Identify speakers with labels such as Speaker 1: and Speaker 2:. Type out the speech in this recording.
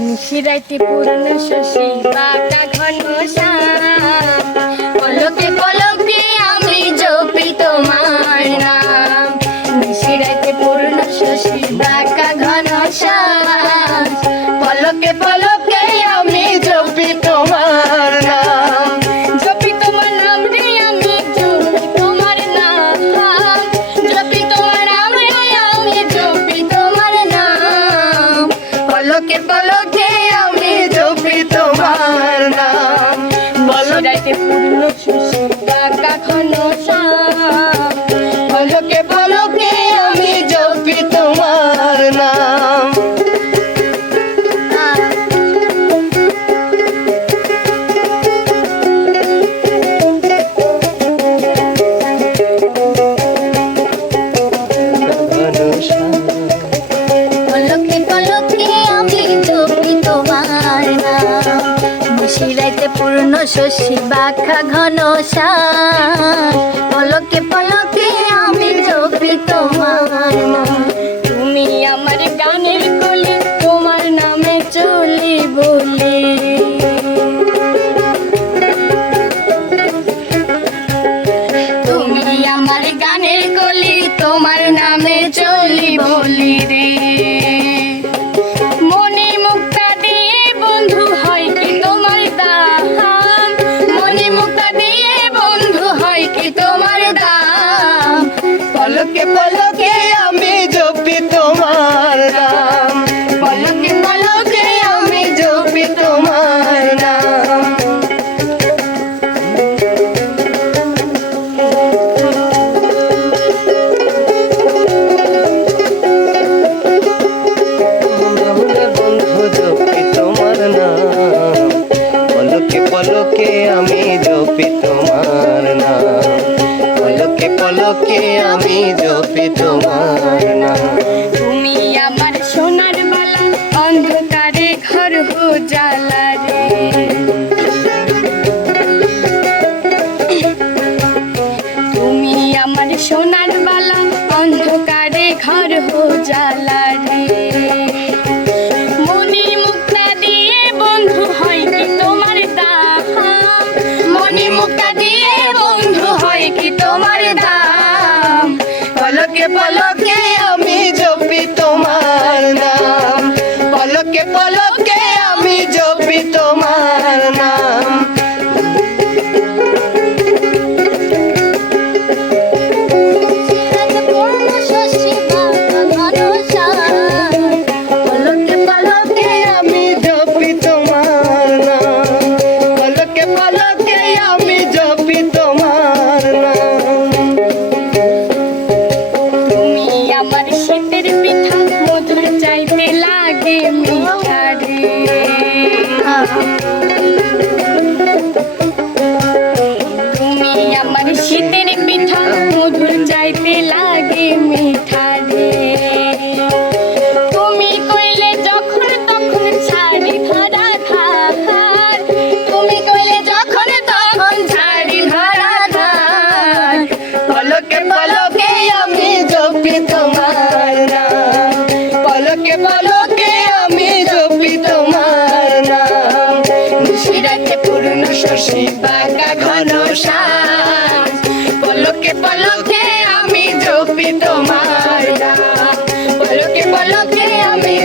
Speaker 1: নিশিরাইতে পূর্ণ শশী বাটা ঘন শ্যাম আমার নাম। বলো পূর্ণ সুস্মিতা কখনো শশী বাখা ঘন পলকে পলকে আমি চোখে তোমার পলকে আমি জপি তোমার নাম। পলকে পলকে আমি জপি তোমার নাম। তুমি আমার সোনার বালা অন্ধকারে ঘর হো রে। তুমি আমার সোনার বালা অন্ধকারে ঘর হো মুক্তা দিয়ে বন্ধু হয় কি তোমার দাম?
Speaker 2: পলকে পলকে আমি জপি তোমার
Speaker 1: খাইতে লাগে মিঠা রে তুমি আমার শীতের পিঠা মধুর চাইতে লাগে মিঠা শশী বাঁকা ঘন সাজ।
Speaker 2: পলকে পলকে আমি জপি তোমার পলকে পলকে আমি